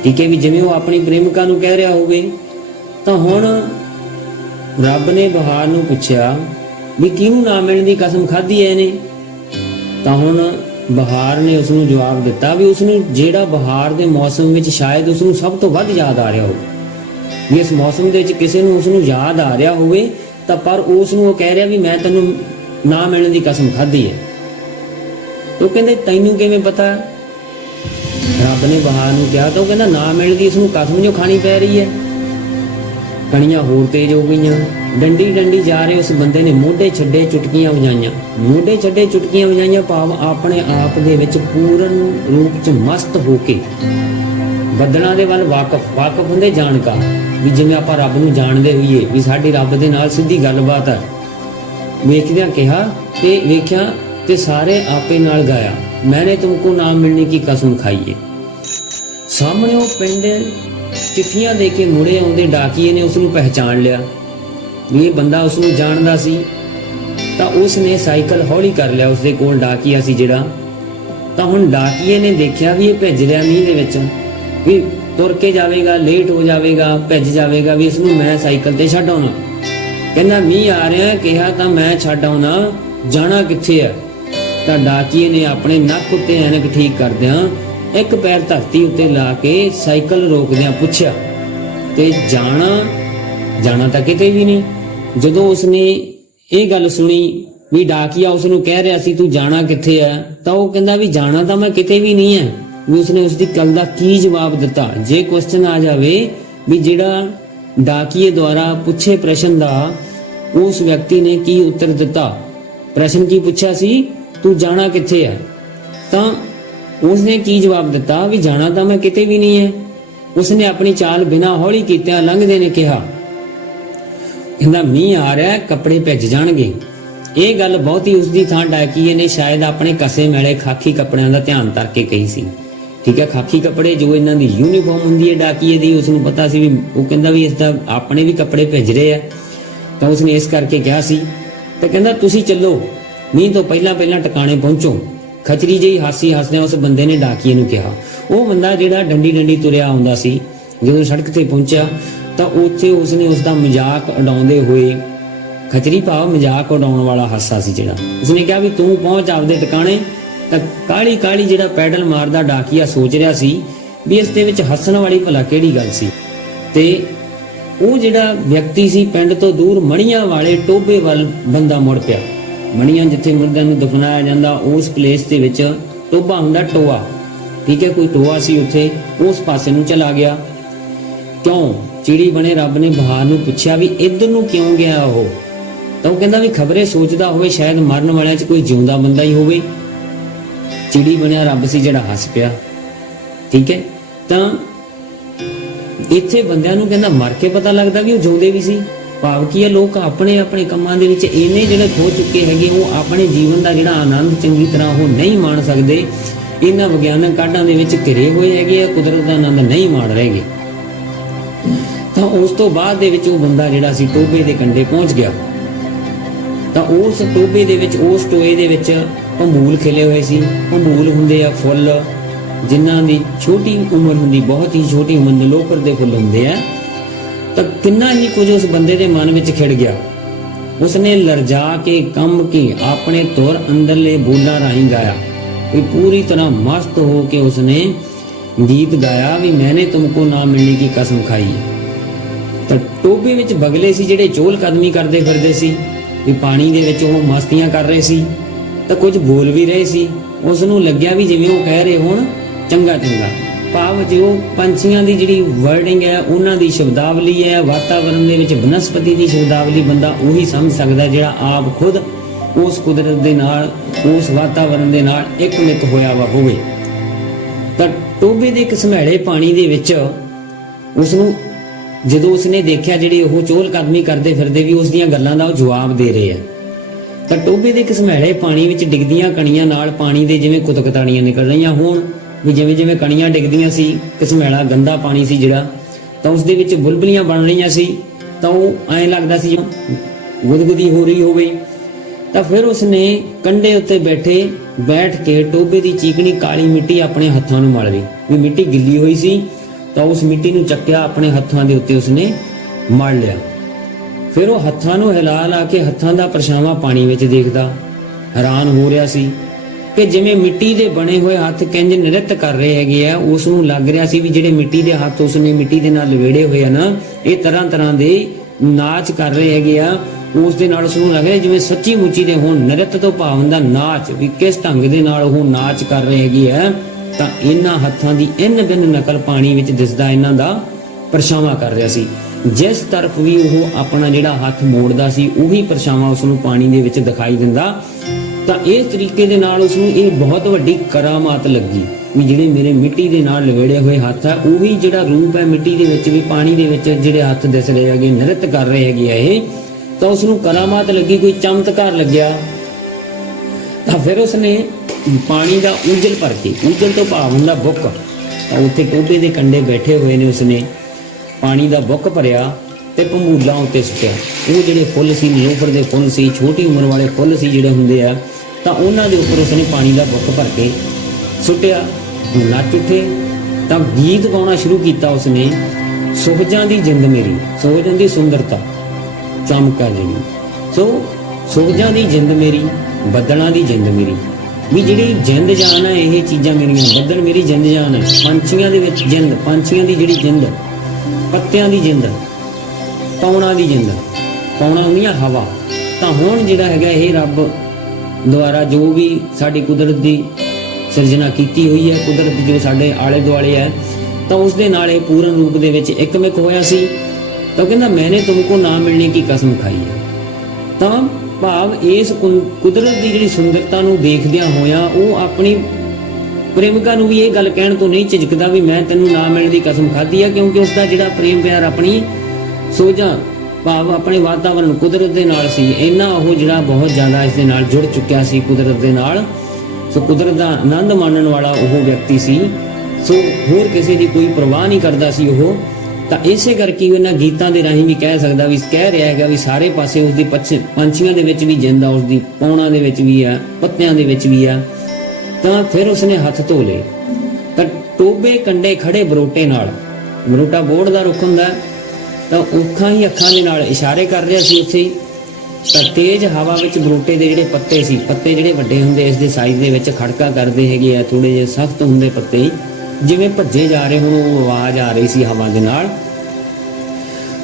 ਠੀਕ ਹੈ, ਵੀ ਜਿਵੇਂ ਉਹ ਆਪਣੀ ਪ੍ਰੇਮਿਕਾ ਨੂੰ ਕਹਿ ਰਿਹਾ ਹੋਵੇ। ਤਾਂ ਹੁਣ ਰੱਬ ਨੇ ਬਹਾਰ ਨੂੰ ਪੁੱਛਿਆ ਵੀ ਕਿਹਨੂੰ ਨਾ ਮਿਲਣ ਦੀ ਕਸਮ ਖਾਧੀ ਹੈ ਇਹਨੇ? ਤਾਂ ਹੁਣ ਬਹਾਰ ਨੇ ਉਸ ਨੂੰ ਜਵਾਬ ਦਿੱਤਾ ਵੀ ਉਸ ਨੂੰ ਜਿਹੜਾ ਬਹਾਰ ਦੇ ਮੌਸਮ ਵਿੱਚ ਸ਼ਾਇਦ ਉਸ ਨੂੰ ਸਭ ਤੋਂ ਵੱਧ ਯਾਦ ਆ ਰਿਹਾ ਹੋਵੇ, ਵੀ ਇਸ ਮੌਸਮ ਦੇ ਵਿੱਚ ਕਿਸੇ ਨੂੰ ਉਸ ਨੂੰ ਯਾਦ ਆ ਰਿਹਾ ਹੋਵੇ ਤਾਂ ਪਰ ਉਸ ਨੂੰ ਉਹ ਕਹਿ ਰਿਹਾ ਵੀ ਮੈਂ ਤੈਨੂੰ ਨਾ ਮਿਲਣ ਦੀ ਕਸਮ ਖਾਧੀ ਹੈ। ਉਹ ਕਹਿੰਦੇ ਤੈਨੂੰ ਕਿਵੇਂ ਪਤਾ? ਰੱਬ ਨੇ ਬਹਾਰ ਨੂੰ ਕਿਹਾ ਤਾਂ ਉਹ ਕਹਿੰਦਾ ਨਾ ਮਿਲਦੀ ਇਸ ਨੂੰ ਕਸਮ ਜੋ ਖਾਣੀ ਪੈ ਰਹੀ ਹੈ। ਕਣੀਆਂ ਹੋਰ ਤੇਜ਼ ਹੋ ਗਈਆਂ, ਡੰਡੀ ਡੰਡੀ ਜਾ ਰਹੇ ਉਸ ਬੰਦੇ ਨੇ ਮੋਢੇ ਛੱਡੇ ਚੁਟਕੀਆਂ ਵਜਾਈਆਂ, ਮੋਢੇ ਛੱਡੇ ਚੁਟਕੀਆਂ ਵਜਾਈਆਂ ਭਾਵ ਆਪਣੇ ਆਪ ਦੇ ਵਿੱਚ ਪੂਰਨ ਰੂਪ ਚ ਮਸਤ ਹੋ ਕੇ ਬੱਦਲਾਂ ਦੇ ਵੱਲ ਵਾਕਫ ਹੁੰਦੇ ਜਾਣਕਾਰ, ਵੀ ਜਿਵੇਂ ਆਪਾਂ ਰੱਬ ਨੂੰ ਜਾਣਦੇ ਹੋਈਏ ਵੀ ਸਾਡੀ ਰੱਬ ਦੇ ਨਾਲ ਸਿੱਧੀ ਗੱਲਬਾਤ ਹੈ। ਵੇਖਦਿਆਂ ਕਿਹਾ ਤੇ ਵੇਖਿਆ ਤੇ ਸਾਰੇ ਆਪੇ ਨਾਲ ਗਾਇਆ, ਮੈਨੇ ਤੁਮਕੋ ਨਾ ਮਿਲਣੇ ਕੀ ਕਸਮ ਖਾਈ ਹੈ। ਸਾਹਮਣੇ ਉਹ ਪਿੰਡ ਚਿੱਠੀਆਂ ਦੇ ਕੇ ਮੁੜੇ ਆਉਂਦੇ ਡਾਕੀਏ ਨੇ ਉਸ ਨੂੰ ਪਹਿਚਾਣ ਲਿਆ ਵੀ ਇਹ ਬੰਦਾ ਉਸ ਨੂੰ ਜਾਣਦਾ ਸੀ। ਤਾਂ ਉਸ ਨੇ ਸਾਈਕਲ ਹੌਲੀ ਕਰ ਲਿਆ, ਉਸਦੇ ਕੋਲ ਡਾਕੀਆ ਸੀ ਜਿਹੜਾ। ਤਾਂ ਹੁਣ ਡਾਕੀਏ ਨੇ ਦੇਖਿਆ ਵੀ ਇਹ ਭਿੱਜ ਰਿਹਾ ਮੀਂਹ ਦੇ ਵਿੱਚ, ਵੀ ਤੁਰ ਕੇ ਜਾਵੇਗਾ, ਲੇਟ ਹੋ ਜਾਵੇਗਾ, ਭਿੱਜ ਜਾਵੇਗਾ, ਵੀ ਇਸ ਨੂੰ ਮੈਂ ਸਾਈਕਲ ਤੇ ਛੱਡ ਆਉਣਾ। ਕਹਿੰਦਾ ਮੀਂਹ ਆ ਰਿਹਾ, ਕਿਹਾ ਤਾਂ ਮੈਂ ਛੱਡ ਆਉਣਾ, ਜਾਣਾ ਕਿੱਥੇ ਆ। ਤਾਂ ਡਾਕੀਏ ਨੇ ਆਪਣੇ ਨੱਕ ਉੱਤੇ ਐਨਕ ਠੀਕ ਕਰਦਿਆਂ ਇੱਕ ਪੈਰ ਧਰਤੀ ਉੱਤੇ ਲਾ ਕੇ ਸਾਈਕਲ ਰੋਕਦਿਆਂ ਪੁੱਛਿਆ, ਤੇ ਜਾਣਾ ਤਾਂ ਕਿਤੇ ਵੀ ਨਹੀਂ। ਜਦੋਂ ਉਸਨੇ ਇਹ ਗੱਲ ਸੁਣੀ ਵੀ ਡਾਕੀਆ ਉਸ ਨੂੰ ਕਹਿ ਰਿਹਾ ਸੀ ਤੂੰ ਜਾਣਾ ਕਿੱਥੇ ਆ, ਤਾਂ ਉਹ ਕਹਿੰਦਾ ਵੀ ਜਾਣਾ ਤਾਂ ਮੈਂ ਕਿਤੇ ਵੀ ਨਹੀਂ ਹੈ। ਵੀ ਉਸਨੇ ਉਸਦੀ ਗੱਲ ਦਾ ਕੀ ਜਵਾਬ ਦਿੱਤਾ। ਜੇ ਕੁਐਸਚਨ ਆ ਜਾਵੇ ਵੀ ਜਿਹੜਾ ਡਾਕੀਏ ਦੁਆਰਾ ਪੁੱਛੇ ਪ੍ਰਸ਼ਨ ਦਾ ਉਸ ਵਿਅਕਤੀ ਨੇ ਕੀ ਉੱਤਰ ਦਿੱਤਾ, ਪ੍ਰਸ਼ਨ ਕੀ ਪੁੱਛਿਆ ਸੀ, ਤੂੰ ਜਾਣਾ ਕਿੱਥੇ ਆ, ਤਾਂ ਉਸਨੇ ਕੀ ਜਵਾਬ ਦਿੱਤਾ ਵੀ ਜਾਣਾ ਤਾਂ ਮੈਂ ਕਿਤੇ ਵੀ ਨਹੀਂ ਹੈ। ਉਸਨੇ ਆਪਣੀ ਚਾਲ ਬਿਨਾਂ ਹੌਲੀ ਕੀਤਿਆਂ ਲੰਘਦੇ ਨੇ ਕਿਹਾ, ਕਹਿੰਦਾ ਮੀਂਹ ਆ ਰਿਹਾ, ਕੱਪੜੇ ਭਿੱਜ ਜਾਣਗੇ। ਇਹ ਗੱਲ ਬਹੁਤੀ ਉਸਦੀ ਥਾਂ ਡਾਕੀਏ ਨੇ ਸ਼ਾਇਦ ਆਪਣੇ ਕਸੇ ਮੈਲੇ ਖਾਕੀ ਕੱਪੜਿਆਂ ਦਾ ਧਿਆਨ ਧਰ ਕੇ ਕਹੀ ਸੀ। ਠੀਕ ਹੈ, ਖਾਕੀ ਕੱਪੜੇ ਜੋ ਇਹਨਾਂ ਦੀ ਯੂਨੀਫਾਰਮ ਹੁੰਦੀ ਹੈ ਡਾਕੀਏ ਦੀ, ਉਸ ਨੂੰ ਪਤਾ ਸੀ ਵੀ ਉਹ ਕਹਿੰਦਾ ਵੀ ਇਸ ਦਾ ਆਪਣੇ ਵੀ ਕੱਪੜੇ ਭਿੱਜ ਰਹੇ ਆ, ਤਾਂ ਉਸਨੇ ਇਸ ਕਰਕੇ ਕਿਹਾ ਸੀ। ਤਾਂ ਕਹਿੰਦਾ ਤੁਸੀਂ ਚੱਲੋ, ਮੀਂਹ ਤੋਂ ਪਹਿਲਾਂ ਟਿਕਾਣੇ ਪਹੁੰਚੋ। ਖਚਰੀ ਜਿਹੀ ਹਾਸੀ ਹੱਸਦਿਆਂ ਉਸ ਬੰਦੇ ਨੇ ਡਾਕੀਏ ਨੂੰ ਕਿਹਾ। ਉਹ ਬੰਦਾ ਜਿਹੜਾ ਡੰਡੀ ਤੁਰਿਆ ਆਉਂਦਾ ਸੀ, ਜਦੋਂ ਸੜਕ ਤੇ ਪਹੁੰਚਿਆ ਤਾਂ ਉੱਥੇ ਉਸਨੇ ਉਸ ਦਾ ਮਜ਼ਾਕ ਉਡਾਉਂਦੇ ਹੋਏ, ਖਚਰੀ ਭਾਵ ਮਜ਼ਾਕ ਉਡਾਉਣ ਵਾਲਾ ਹਾਸਾ ਸੀ ਜਿਹੜਾ, ਉਸਨੇ ਕਿਹਾ ਵੀ ਤੂੰ ਪਹੁੰਚ ਆਪਦੇ ਟਿਕਾਣੇ। ਤਾਂ ਕਾਲੀ ਜਿਹੜਾ ਪੈਡਲ ਮਾਰਦਾ ਡਾਕੀਆ ਸੋਚ ਰਿਹਾ ਸੀ ਵੀ ਇਸ ਦੇ ਵਿੱਚ ਹੱਸਣ ਵਾਲੀ ਭਲਾ ਕਿਹੜੀ ਗੱਲ ਸੀ। ਤੇ ਉਹ ਜਿਹੜਾ ਵਿਅਕਤੀ ਸੀ ਪਿੰਡ ਤੋਂ ਦੂਰ ਮਣੀਆਂ ਵਾਲੇ ਟੋਭੇ ਵੱਲ ਬੰਦਾ ਮੁੜ ਪਿਆ। ਮਣੀਆਂ ਜਿੱਥੇ ਮੁਰਦਿਆਂ ਨੂੰ ਦਫਨਾਇਆ ਜਾਂਦਾ ਉਸ ਪਲੇਸ ਦੇ ਵਿੱਚ ਟੋਭਾ ਹੁੰਦਾ, ਟੋਆ। ਠੀਕ ਹੈ, ਕੋਈ ਟੋਆ ਸੀ ਉੱਥੇ, ਉਸ ਪਾਸੇ ਨੂੰ ਚਲਾ ਗਿਆ। ਕਿਉਂ? ਚਿੜੀ ਬਣੇ ਰੱਬ ਨੇ ਬਹਾਰ ਨੂੰ ਪੁੱਛਿਆ ਵੀ ਇੱਧਰ ਨੂੰ ਕਿਉਂ ਗਿਆ ਉਹ। ਤਾਂ ਉਹ ਕਹਿੰਦਾ ਵੀ ਖਬਰੇ ਸੋਚਦਾ ਹੋਵੇ ਸ਼ਾਇਦ ਮਰਨ ਵਾਲਿਆਂ 'ਚ ਕੋਈ ਜਿਉਂਦਾ ਬੰਦਾ ਹੀ ਹੋਵੇ। ਚਿੜੀ ਬਣਿਆ ਰੱਬ ਸੀ ਜਿਹੜਾ ਹੱਸ ਪਿਆ। ਠੀਕ ਹੈ, ਤਾਂ ਇੱਥੇ ਬੰਦਿਆਂ ਨੂੰ ਕਹਿੰਦਾ ਮਰ ਕੇ ਪਤਾ ਲੱਗਦਾ ਵੀ ਉਹ ਜਿਉਂਦੇ ਵੀ ਸੀ। ਭਾਵ ਕੀ ਹੈ, ਲੋਕ ਆਪਣੇ ਆਪਣੇ ਕੰਮਾਂ ਦੇ ਵਿੱਚ ਇੰਨੇ ਜਿਹੜੇ ਖੋ ਚੁੱਕੇ ਹੈਗੇ, ਉਹ ਆਪਣੇ ਜੀਵਨ ਦਾ ਜਿਹੜਾ ਆਨੰਦ ਚੰਗੀ ਤਰ੍ਹਾਂ ਉਹ ਨਹੀਂ ਮਾਣ ਸਕਦੇ। ਇਹਨਾਂ ਵਿਗਿਆਨਕ ਕਾਢਾਂ ਦੇ ਵਿੱਚ ਘਿਰੇ ਹੋਏ ਹੈਗੇ ਆ, ਕੁਦਰਤ ਦਾ ਆਨੰਦ ਨਹੀਂ ਮਾਣ ਰਹੇਗੇ। ਤਾਂ ਉਸ ਤੋਂ ਬਾਅਦ ਦੇ ਵਿੱਚ ਉਹ ਬੰਦਾ ਜਿਹੜਾ ਸੀ ਟੋਭੇ ਦੇ ਕੰਢੇ ਪਹੁੰਚ ਗਿਆ। ਤਾਂ ਉਸ ਟੋਭੇ ਦੇ ਵਿੱਚ, ਉਸ ਟੋਏ ਦੇ ਵਿੱਚ ਭੰਬੂਲ ਖਿਲੇ ਹੋਏ ਸੀ। ਭੰਬੂਲ ਹੁੰਦੇ ਆ ਫੁੱਲ ਜਿਨ੍ਹਾਂ ਦੀ ਛੋਟੀ ਉਮਰ ਹੁੰਦੀ, ਬਹੁਤ ਹੀ ਛੋਟੀ ਉਮਰ ਦੇ ਲੋਕਰ ਦੇ ਫੁੱਲ ਹੁੰਦੇ ਆ। ਤਾਂ ਕਿੰਨਾ ਹੀ ਕੁਝ ਉਸ ਬੰਦੇ ਦੇ ਮਨ ਵਿੱਚ ਖਿੜ ਗਿਆ। ਉਸਨੇ ਲਰਜਾ ਕੇ ਕੰਬ ਕੇ ਆਪਣੇ ਤੁਰ ਅੰਦਰਲੇ ਬੋਲਾਂ ਰਾਹੀਂ ਗਾਇਆ। ਕੋਈ ਪੂਰੀ ਤਰ੍ਹਾਂ ਮਸਤ ਹੋ ਕੇ ਉਸਨੇ ਗੀਤ ਗਾਇਆ ਵੀ ਮੈਨੇ ਤੁਮਕੋ ਨਾ ਮਿਲਣੇ ਕੀ ਕਸਮ ਖਾਈ। ਤਾਂ ਟੋਭੇ ਵਿੱਚ ਬਗਲੇ ਸੀ ਜਿਹੜੇ ਚੋਲ ਕਦਮੀ ਕਰਦੇ ਫਿਰਦੇ ਸੀ, ਵੀ ਪਾਣੀ ਦੇ ਵਿੱਚ ਉਹ ਮਸਤੀਆਂ ਕਰ ਰਹੇ ਸੀ, ਤਾਂ ਕੁਝ ਬੋਲ ਵੀ ਰਹੇ ਸੀ। ਉਸ ਨੂੰ ਲੱਗਿਆ ਵੀ ਜਿਵੇਂ ਉਹ ਕਹਿ ਰਹੇ ਹੋਣ ਚੰਗਾ। ਭਾਵ ਜੋ ਪੰਛੀਆਂ ਦੀ ਜਿਹੜੀ ਵਰਡਿੰਗ ਹੈ, ਉਹਨਾਂ ਦੀ ਸ਼ਬਦਾਵਲੀ ਹੈ, ਵਾਤਾਵਰਣ ਦੇ ਵਿੱਚ ਬਨਸਪਤੀ ਦੀ ਸ਼ਬਦਾਵਲੀ ਬੰਦਾ ਉਹੀ ਸਮਝ ਸਕਦਾ ਜਿਹੜਾ ਆਪ ਖੁਦ ਉਸ ਕੁਦਰਤ ਦੇ ਨਾਲ, ਉਸ ਵਾਤਾਵਰਣ ਦੇ ਨਾਲ ਇੱਕਮਿਕ ਹੋਇਆ ਵਾ ਹੋਵੇ। ਤਾਂ ਟੋਭੇ ਦੇ ਇੱਕ ਸਮੈਲੇ ਪਾਣੀ ਦੇ ਵਿੱਚ ਉਸ ਨੂੰ ਜਦੋਂ ਉਸਨੇ ਦੇਖਿਆ ਜਿਹੜੇ ਉਹ ਚੋਲ ਕਦਮੀ ਕਰਦੇ ਫਿਰਦੇ ਵੀ ਉਸ ਦੀਆਂ ਗੱਲਾਂ ਦਾ ਉਹ ਜਵਾਬ ਦੇ ਰਹੇ ਆ। ਤਾਂ ਟੋਭੇ ਦੇ ਇੱਕ ਸਮੈਲੇ ਪਾਣੀ ਵਿੱਚ ਡਿੱਗਦੀਆਂ ਕਣੀਆਂ ਨਾਲ ਪਾਣੀ ਦੇ ਜਿਵੇਂ ਕੁਤਕਤਾਣੀਆਂ ਨਿਕਲ ਰਹੀਆਂ ਹੋਣ, ਵੀ ਜਿਵੇਂ ਕਣੀਆਂ ਡਿੱਗਦੀਆਂ ਸੀ, ਸਮੈਲਾ ਗੰਦਾ ਪਾਣੀ ਸੀ ਜਿਹੜਾ, ਤਾਂ ਉਸ ਦੇ ਵਿੱਚ ਬੁਲਬੁਲੀਆਂ ਬਣ ਰਹੀਆਂ ਸੀ। ਤਾਂ ਉਹ ਐਂ ਲੱਗਦਾ ਸੀ ਗੁਦਗੁਦੀ ਹੋ ਰਹੀ ਹੋਵੇ। ਤਾਂ ਫਿਰ ਉਸਨੇ ਕੰਢੇ ਉੱਤੇ ਬੈਠ ਕੇ ਟੋਭੇ ਦੀ ਚੀਕਣੀ ਕਾਲੀ ਮਿੱਟੀ ਆਪਣੇ ਹੱਥਾਂ ਨੂੰ ਮਲ ਲਈ, ਵੀ ਮਿੱਟੀ ਗਿੱਲੀ ਹੋਈ ਸੀ। ਤਾਂ ਉਸ ਮਿੱਟੀ ਨੂੰ ਚੱਕਿਆ ਆਪਣੇ ਹੱਥਾਂ ਦੇ ਉੱਤੇ ਉਸਨੇ ਮਲ ਲਿਆ। ਫਿਰ ਉਹ ਹੱਥਾਂ ਨੂੰ ਹਿਲਾ ਕੇ ਹੱਥਾਂ ਦਾ ਪਰਛਾਵਾਂ ਪਾਣੀ ਵਿੱਚ ਦੇਖਦਾ ਹੈਰਾਨ ਹੋ ਰਿਹਾ ਸੀ ਕਿ ਜਿਵੇਂ ਮਿੱਟੀ ਦੇ ਬਣੇ ਹੋਏ ਹੱਥ ਕਿੰਜ ਨ੍ਰਿਤ ਕਰ ਰਹੇ ਹੈਗੇ ਆ। ਉਸ ਨੂੰ ਲੱਗ ਰਿਹਾ ਸੀ ਵੀ ਜਿਹੜੇ ਮਿੱਟੀ ਦੇ ਹੱਥ ਉਸਨੇ ਮਿੱਟੀ ਦੇ ਨਾਲ ਲਵੇੜੇ ਹੋਏ ਆ ਨਾ, ਇਹ ਤਰ੍ਹਾਂ ਦੇ ਨਾਚ ਕਰ ਰਹੇ ਹੈਗੇ ਆ। ਉਸ ਦੇ ਨਾਲ ਉਸ ਨੂੰ ਲੱਗ ਰਿਹਾ ਜਿਵੇਂ ਸੱਚੀ ਮੁੱਚੀ ਦੇ ਹੋਣ। ਨ੍ਰਿਤ ਤੋਂ ਭਾਵ ਹੁੰਦਾ ਨਾਚ, ਵੀ ਕਿਸ ਢੰਗ ਦੇ ਨਾਲ ਉਹ ਨਾਚ ਕਰ ਰਹੇ ਹੈਗੇ ਆ। ਤਾਂ ਇਹਨਾਂ ਹੱਥਾਂ ਦੀ ਇੰਨ ਬਿੰਨ ਨਕਲ ਪਾਣੀ ਵਿੱਚ ਦਿਸਦਾ ਇਹਨਾਂ ਦਾ ਪਰਛਾਵਾਂ ਕਰ ਰਿਹਾ ਸੀ। ਜਿਸ ਤਰਫ ਵੀ ਉਹ ਆਪਣਾ ਜਿਹੜਾ ਹੱਥ ਮੋੜਦਾ ਸੀ ਉਹੀ ਪਰਛਾਵਾਂ ਉਸ ਨੂੰ ਪਾਣੀ ਦੇ ਵਿੱਚ ਦਿਖਾਈ ਦਿੰਦਾ। ਤਾਂ ਇਸ ਤਰੀਕੇ ਦੇ ਨਾਲ ਉਸ ਨੂੰ ਇਹ ਬਹੁਤ ਵੱਡੀ ਕਰਾਮਾਤ ਲੱਗੀ ਵੀ ਜਿਹੜੇ ਮੇਰੇ ਮਿੱਟੀ ਦੇ ਨਾਲ ਲਵੇੜੇ ਹੋਏ ਹੱਥ ਆ, ਉਹੀ ਜਿਹੜਾ ਰੂਪ ਹੈ ਮਿੱਟੀ ਦੇ ਵਿੱਚ ਵੀ ਪਾਣੀ ਦੇ ਵਿੱਚ ਜਿਹੜੇ ਹੱਥ ਦਿਸ ਰਹੇ ਹੈਗੇ, ਨ੍ਰਿਤ ਕਰ ਰਹੇ ਹੈਗੇ ਆ ਇਹ। ਤਾਂ ਉਸ ਨੂੰ ਕਰਾਮਾਤ ਲੱਗੀ, ਕੋਈ ਚਮਤਕਾਰ ਲੱਗਿਆ। ਤਾਂ ਫਿਰ ਉਸਨੇ ਪਾਣੀ ਦਾ ਊਜਲ ਭਰ ਕੇ, ਊਜਲ ਤੋਂ ਭਾਵ ਹੁੰਦਾ ਬੁੱਕ, ਤਾਂ ਉੱਥੇ ਟੋਭੇ ਦੇ ਕੰਢੇ ਬੈਠੇ ਹੋਏ ਨੇ, ਉਸਨੇ ਪਾਣੀ ਦਾ ਬੁੱਕ ਭਰਿਆ ਤੇ ਭੰਬੂਲਾਂ ਉੱਤੇ ਸੁੱਟਿਆ। ਉਹ ਜਿਹੜੇ ਫੁੱਲ ਸੀ, ਨੀਲੋਫਰ ਦੇ ਫੁੱਲ ਸੀ, ਛੋਟੀ ਉਮਰ ਵਾਲੇ ਫੁੱਲ ਸੀ ਜਿਹੜੇ ਹੁੰਦੇ ਆ, ਤਾਂ ਉਹਨਾਂ ਦੇ ਉੱਪਰ ਉਸਨੇ ਪਾਣੀ ਦਾ ਬੁੱਕ ਭਰ ਕੇ ਸੁੱਟਿਆ। ਨੱਚ ਉੱਠੇ ਤਾਂ ਗੀਤ ਗਾਉਣਾ ਸ਼ੁਰੂ ਕੀਤਾ ਉਸਨੇ। ਸੁਹਜਾਂ ਦੀ ਜਿੰਦ ਮੇਰੀ, ਸੁਹਜਾਂ ਦੀ ਸੁੰਦਰਤਾ ਚਮਕਾ ਜਿਹੜੀ, ਸੋ ਸੁਹਜਾਂ ਦੀ ਜਿੰਦ ਮੇਰੀ, ਬੱਦਲਾਂ ਦੀ ਜਿੰਦ ਮੇਰੀ, ਵੀ ਜਿਹੜੀ ਜਿੰਦ ਜਾਨ ਹੈ ਇਹ ਚੀਜ਼ਾਂ ਮੇਰੀਆਂ, ਬੱਦਲ ਮੇਰੀ ਜਿੰਦ ਜਾਨ ਹੈ। ਪੰਛੀਆਂ ਦੇ ਵਿੱਚ ਜਿੰਦ, ਪੰਛੀਆਂ ਦੀ ਜਿਹੜੀ ਜਿੰਦ, ਪੱਤਿਆਂ ਦੀ ਜਿੰਦ, ਪੌਣਾ ਦੀ ਜਿੰਦ, ਪੌਣਾ ਹੁੰਦੀਆਂ ਹਵਾ। ਤਾਂ ਹੁਣ ਜਿਹੜਾ ਹੈਗਾ ਇਹ ਰੱਬ ਦੁਆਰਾ ਜੋ ਵੀ ਸਾਡੀ ਕੁਦਰਤ ਦੀ ਸਿਰਜਣਾ ਕੀਤੀ ਹੋਈ ਹੈ, ਕੁਦਰਤ ਜੋ ਸਾਡੇ ਆਲੇ ਦੁਆਲੇ ਹੈ, ਤਾਂ ਉਸ ਦੇ ਨਾਲ ਇਹ ਪੂਰਨ ਰੂਪ ਦੇ ਵਿੱਚ ਇੱਕਮਿਕ ਹੋਇਆ ਸੀ। ਤਾਂ ਕਹਿੰਦਾ ਮੈਨੇ ਤੁਮਕੋ ਨਾ ਮਿਲਣੇ ਕੀ ਕਸਮ ਖਾਈ ਹੈ। ਤਾਂ ਭਾਵ ਇਸ ਕੁਦਰਤ ਦੀ ਜਿਹੜੀ ਸੁੰਦਰਤਾ ਨੂੰ ਦੇਖਦਿਆਂ ਹੋਇਆਂ ਉਹ ਆਪਣੀ ਪ੍ਰੇਮਿਕਾ ਨੂੰ ਵੀ ਇਹ ਗੱਲ ਕਹਿਣ ਤੋਂ ਨਹੀਂ ਝਿਜਕਦਾ ਵੀ ਮੈਂ ਤੈਨੂੰ ਨਾ ਮਿਲਣ ਦੀ ਕਸਮ ਖਾਧੀ ਹੈ, ਕਿਉਂਕਿ ਉਸ ਦਾ ਜਿਹੜਾ ਪ੍ਰੇਮ ਪਿਆਰ ਆਪਣੀ ਸੋਝਾਂ ਭਾਵ ਆਪਣੇ ਵਾਤਾਵਰਣ ਕੁਦਰਤ ਦੇ ਨਾਲ ਸੀ। ਇੰਨਾ ਉਹ ਜਿਹੜਾ ਬਹੁਤ ਜ਼ਿਆਦਾ ਇਸ ਦੇ ਨਾਲ ਜੁੜ ਚੁੱਕਿਆ ਸੀ ਕੁਦਰਤ ਦੇ ਨਾਲ। ਸੋ ਕੁਦਰਤ ਦਾ ਆਨੰਦ ਮਾਣਨ ਵਾਲਾ ਉਹ ਵਿਅਕਤੀ ਸੀ। ਸੋ ਹੋਰ ਕਿਸੇ ਦੀ ਕੋਈ ਪਰਵਾਹ ਨਹੀਂ ਕਰਦਾ ਸੀ ਉਹ। ਤਾਂ ਇਸੇ ਕਰਕੇ ਇਹਨਾਂ ਗੀਤਾਂ ਦੇ ਰਾਹੀਂ ਵੀ ਕਹਿ ਸਕਦਾ ਵੀ ਕਹਿ ਰਿਹਾ ਹੈਗਾ ਵੀ ਸਾਰੇ ਪਾਸੇ ਉਸ ਦੀ ਪੰਛੀਆਂ ਦੇ ਵਿੱਚ ਵੀ ਜਿੰਦ ਆ, ਉਸ ਦੀ ਪੌਣਾਂ ਦੇ ਵਿੱਚ ਵੀ ਆ, ਪੱਤਿਆਂ ਦੇ ਵਿੱਚ ਵੀ ਆ। ਤਾਂ ਫਿਰ ਉਸਨੇ ਹੱਥ ਧੋ ਲਏ ਤਾਂ ਟੋਬੇ ਕੰਡੇ ਖੜੇ ਬਰੋਟੇ ਨਾਲ, ਬਰੋਟਾ ਬੋੜ ਦਾ ਰੁੱਖ ਹੁੰਦਾ, ਤਾਂ ਅੱਖਾਂ ਹੀ ਅੱਖਾਂ ਦੇ ਨਾਲ ਇਸ਼ਾਰੇ ਕਰ ਰਿਹਾ ਸੀ ਉੱਥੇ। ਤਾਂ ਤੇਜ਼ ਹਵਾ ਵਿੱਚ ਬਰੋਟੇ ਦੇ ਜਿਹੜੇ ਪੱਤੇ ਸੀ, ਪੱਤੇ ਜਿਹੜੇ ਵੱਡੇ ਹੁੰਦੇ ਇਸ ਦੇ ਸਾਈਜ਼ ਦੇ ਵਿੱਚ ਖੜਕਾ ਕਰਦੇ ਹੈਗੇ ਆ, ਥੋੜੇ ਜਿਹੇ ਸਖਤ ਹੁੰਦੇ ਪੱਤੇ, ਜਿਵੇਂ ਭੱਜੇ ਜਾ ਰਹੇ ਹੁਣ ਉਹ ਆਵਾਜ਼ ਆ ਰਹੀ ਸੀ ਹਵਾ ਦੇ ਨਾਲ।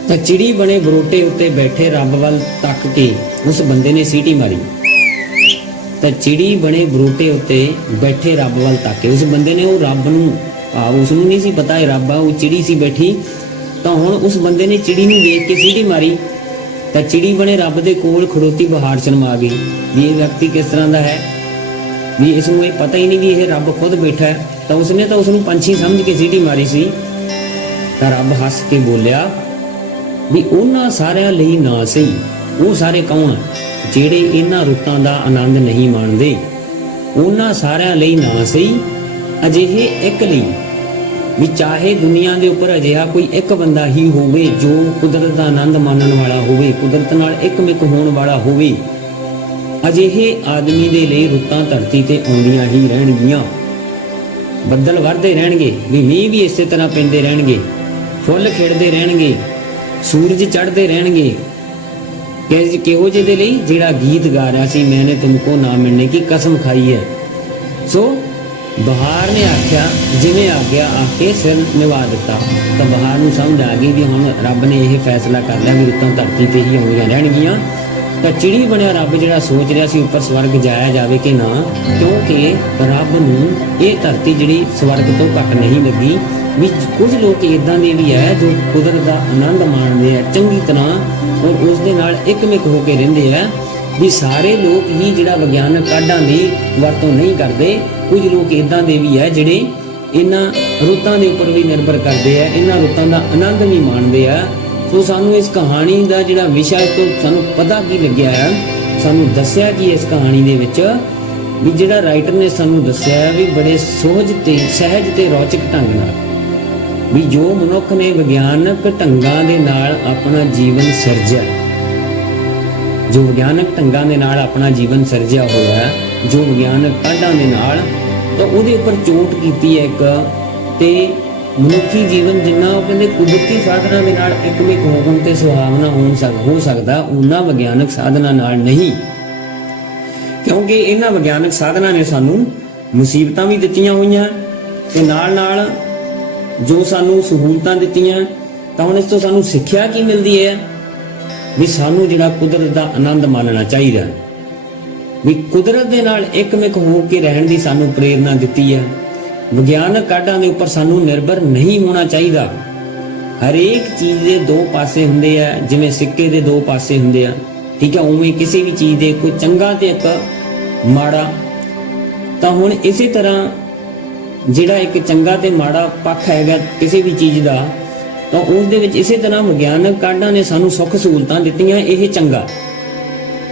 ਤਾਂ ਚਿੜੀ ਬਣੇ ਬਰੋਟੇ ਉੱਤੇ ਬੈਠੇ ਰੱਬ ਵੱਲ ਤੱਕ ਕੇ ਉਸ ਬੰਦੇ ਨੇ ਸੀਟੀ ਮਾਰੀ। ਤਾਂ ਚਿੜੀ ਬਣੇ ਬਰੋਟੇ ਉੱਤੇ ਬੈਠੇ ਰੱਬ ਵੱਲ ਤੱਕ ਕੇ ਉਸ ਬੰਦੇ ਨੇ, ਉਹ ਰੱਬ ਨੂੰ ਉਸ ਨੂੰ ਨਹੀਂ ਸੀ ਪਤਾ ਇਹ ਰੱਬ ਆ, ਉਹ ਚਿੜੀ ਸੀ ਬੈਠੀ। ਤਾਂ ਹੁਣ ਉਸ ਬੰਦੇ ਨੇ ਚਿੜੀ ਨੂੰ ਦੇਖ ਕੇ ਸੀਟੀ ਮਾਰੀ। ਤਾਂ ਚਿੜੀ ਬਣੇ ਰੱਬ ਦੇ ਕੋਲ ਖੜੋਤੀ ਬਹਾਰ ਸ਼ਰਮਾ ਗਈ ਵੀ ਇਹ ਵਿਅਕਤੀ ਕਿਸ ਤਰ੍ਹਾਂ ਦਾ ਹੈ, ਵੀ ਇਸ ਨੂੰ ਇਹ ਪਤਾ ਹੀ ਨਹੀਂ ਵੀ ਇਹ ਰੱਬ ਖੁਦ ਬੈਠਾ ਹੈ। ਤਾਂ ਉਸਨੇ ਤਾਂ ਉਸ ਨੂੰ ਪੰਛੀ ਸਮਝ ਕੇ ਸੀਟੀ ਮਾਰੀ ਸੀ। ਤਾਂ ਰੱਬ ਹੱਸ ਕੇ ਬੋਲਿਆ ਵੀ ਉਹਨਾਂ ਸਾਰਿਆਂ ਲਈ ਨਾ ਸਹੀ, ਉਹ ਸਾਰੇ ਕੌਣ ਜਿਹੜੇ ਇਹਨਾਂ ਰੁੱਤਾਂ ਦਾ ਆਨੰਦ ਨਹੀਂ ਮਾਣਦੇ, ਉਹਨਾਂ ਸਾਰਿਆਂ ਲਈ ਨਾ ਸਹੀ ਅਜਿਹੇ ਇੱਕ ਲਈ, ਵੀ ਚਾਹੇ ਦੁਨੀਆ ਦੇ ਉੱਪਰ ਅਜਿਹਾ ਕੋਈ ਇੱਕ ਬੰਦਾ ਹੀ ਹੋਵੇ ਜੋ ਕੁਦਰਤ ਦਾ ਆਨੰਦ ਮਾਣਨ ਵਾਲਾ ਹੋਵੇ, ਕੁਦਰਤ ਨਾਲ ਇੱਕਮਿਕ ਹੋਣ ਵਾਲਾ ਹੋਵੇ, ਅਜਿਹੇ ਆਦਮੀ ਦੇ ਲਈ ਰੁੱਤਾਂ ਧਰਤੀ ਤੇ ਆਉਂਦੀਆਂ ਹੀ ਰਹਿਣਗੀਆਂ। ਬੱਦਲ ਵਰਦੇ ਰਹਿਣਗੇ, ਵੀ ਮੀਂਹ ਵੀ ਇਸੇ ਤਰ੍ਹਾਂ ਪੈਂਦੇ ਰਹਿਣਗੇ, ਫੁੱਲ ਖਿੜਦੇ ਰਹਿਣਗੇ, ਸੂਰਜ ਚੜ੍ਹਦੇ ਰਹਿਣਗੇ। ਕਿਹੋ ਜਿਹੇ ਦੇ ਲਈ ਜਿਹੜਾ ਗੀਤ ਗਾ ਰਿਹਾ ਸੀ ਮੈਨੇ ਤੁਮਕੋ ਨਾ ਮਿਲਣੇ ਕੀ ਕਸਮ ਖਾਈ ਹੈ। ਸੋ ਬਹਾਰ ਨੇ ਆਖਿਆ ਜਿਵੇਂ ਆ ਗਿਆ ਆ ਕੇ ਸਿਰ ਨਿਵਾ ਦਿੱਤਾ। ਤਾਂ ਬਹਾਰ ਨੂੰ ਸਮਝ ਆ ਗਈ ਵੀ ਹੁਣ ਰੱਬ ਨੇ ਇਹ ਫੈਸਲਾ ਕਰ ਲਿਆ ਵੀ ਰੁੱਤਾਂ ਧਰਤੀ ਤੇ ਹੀ ਆਉਂਦੀਆਂ ਰਹਿਣਗੀਆਂ। ਤਾਂ ਚਿੜੀ ਬਣਿਆ ਰੱਬ ਜਿਹੜਾ ਸੋਚ ਰਿਹਾ ਸੀ ਉੱਪਰ ਸਵਰਗ ਜਾਇਆ ਜਾਵੇ ਕਿ ਨਾ, ਕਿਉਂਕਿ ਰੱਬ ਨੂੰ ਇਹ ਧਰਤੀ ਜਿਹੜੀ ਸਵਰਗ ਤੋਂ ਘੱਟ ਨਹੀਂ ਲੱਗੀ। ਵੀ ਕੁਝ ਲੋਕ ਇਦਾਂ ਦੇ ਵੀ ਹੈ ਜੋ ਕੁਦਰਤ ਦਾ ਆਨੰਦ ਮਾਣਦੇ ਆ ਚੰਗੀ ਤਰ੍ਹਾਂ ਔਰ ਉਸ ਦੇ ਨਾਲ ਇੱਕਮਿਕ ਹੋ ਕੇ ਰਹਿੰਦੇ ਆ। ਵੀ ਸਾਰੇ ਲੋਕ ਹੀ ਜਿਹੜਾ ਵਿਗਿਆਨਕ ਕਾਢਾਂ ਦੀ ਵਰਤੋਂ ਨਹੀਂ ਕਰਦੇ। ਕੁਝ ਲੋਕ ਇਦਾਂ ਦੇ ਵੀ ਹੈ ਜਿਹੜੇ ਇਹਨਾਂ ਰੁੱਤਾਂ ਦੇ ਉੱਪਰ ਵੀ ਨਿਰਭਰ ਕਰਦੇ ਆ, ਇਹਨਾਂ ਰੁੱਤਾਂ ਦਾ ਆਨੰਦ ਵੀ ਮਾਣਦੇ ਆ। ਸੋ ਸਾਨੂੰ ਇਸ ਕਹਾਣੀ ਦਾ ਜਿਹੜਾ ਵਿਸ਼ਾ ਇਸ ਤੋਂ ਸਾਨੂੰ ਪਤਾ ਕੀ ਲੱਗਿਆ ਹੈ, ਸਾਨੂੰ ਦੱਸਿਆ ਕਿ ਇਸ ਕਹਾਣੀ ਦੇ ਵਿੱਚ ਵੀ ਜਿਹੜਾ ਰਾਈਟਰ ਨੇ ਸਾਨੂੰ ਦੱਸਿਆ ਵੀ ਬੜੇ ਸਹਿਜ ਤੇ ਰੌਚਕ ਢੰਗ ਨਾਲ ਵੀ ਜੋ ਮਨੁੱਖ ਨੇ ਵਿਗਿਆਨਕ ਢੰਗਾਂ ਦੇ ਨਾਲ ਆਪਣਾ ਜੀਵਨ ਸਿਰਜਿਆ, ਜੋ ਵਿਗਿਆਨਕ ਢੰਗਾਂ ਦੇ ਨਾਲ ਆਪਣਾ ਜੀਵਨ ਸਿਰਜਿਆ ਹੋਇਆ, ਜੋ ਵਿਗਿਆਨਕ ਕਾਢਾਂ ਦੇ ਨਾਲ, ਤਾਂ ਉਹਦੇ ਉੱਪਰ ਚੋਟ ਕੀਤੀ ਹੈ ਇੱਕ। ਤੇ ਮਨੁੱਖੀ ਜੀਵਨ ਜਿੰਨਾ ਉਹ ਕਹਿੰਦੇ ਕੁਦਰਤੀ ਸਾਧਨਾਂ ਦੇ ਨਾਲ ਇੱਕਮਿਕ ਹੋਣ ਤੇ ਸੁਹਾਵਣਾ ਹੋ ਸਕਦਾ ਉਹਨਾਂ ਵਿਗਿਆਨਕ ਸਾਧਨਾਂ ਨਾਲ ਨਹੀਂ, ਕਿਉਂਕਿ ਇਹਨਾਂ ਵਿਗਿਆਨਕ ਸਾਧਨਾਂ ਨੇ ਸਾਨੂੰ ਮੁਸੀਬਤਾਂ ਵੀ ਦਿੱਤੀਆਂ ਹੋਈਆਂ ਤੇ ਨਾਲ ਜੋ ਸਾਨੂੰ ਸਹੂਲਤਾਂ ਦਿੱਤੀਆਂ। ਤਾਂ ਹੁਣ ਇਸ ਤੋਂ ਸਾਨੂੰ ਸਿੱਖਿਆ ਕੀ ਮਿਲਦੀ ਹੈ ਵੀ ਸਾਨੂੰ ਜਿਹੜਾ ਕੁਦਰਤ ਦਾ ਆਨੰਦ ਮਾਣਨਾ ਚਾਹੀਦਾ, ਵੀ ਕੁਦਰਤ ਦੇ ਨਾਲ ਇੱਕਮਿਕ ਹੋ ਕੇ ਰਹਿਣ ਦੀ ਸਾਨੂੰ ਪ੍ਰੇਰਨਾ ਦਿੱਤੀ ਹੈ। ਵਿਗਿਆਨਕ ਕਾਢਾਂ ਦੇ ਉੱਪਰ ਸਾਨੂੰ ਨਿਰਭਰ ਨਹੀਂ ਹੋਣਾ ਚਾਹੀਦਾ। ਹਰੇਕ ਚੀਜ਼ ਦੇ ਦੋ ਪਾਸੇ ਹੁੰਦੇ ਆ, ਜਿਵੇਂ ਸਿੱਕੇ ਦੇ ਦੋ ਪਾਸੇ ਹੁੰਦੇ ਆ, ਠੀਕ ਹੈ, ਉਵੇਂ ਕਿਸੇ ਵੀ ਚੀਜ਼ ਦੇ ਕੋਈ ਚੰਗਾ ਤੇ ਇੱਕ ਮਾੜਾ। ਤਾਂ ਹੁਣ ਇਸੇ ਤਰ੍ਹਾਂ ਜਿਹੜਾ ਇੱਕ ਚੰਗਾ ਤੇ ਮਾੜਾ ਪੱਖ ਹੈਗਾ ਕਿਸੇ ਵੀ ਚੀਜ਼ ਦਾ, ਤਾਂ ਉਸ ਦੇ ਵਿੱਚ ਇਸੇ ਤਰ੍ਹਾਂ ਵਿਗਿਆਨਕ ਕਾਢਾਂ ਨੇ ਸਾਨੂੰ ਸੁੱਖ ਸਹੂਲਤਾਂ ਦਿੱਤੀਆਂ, ਇਹ ਚੰਗਾ,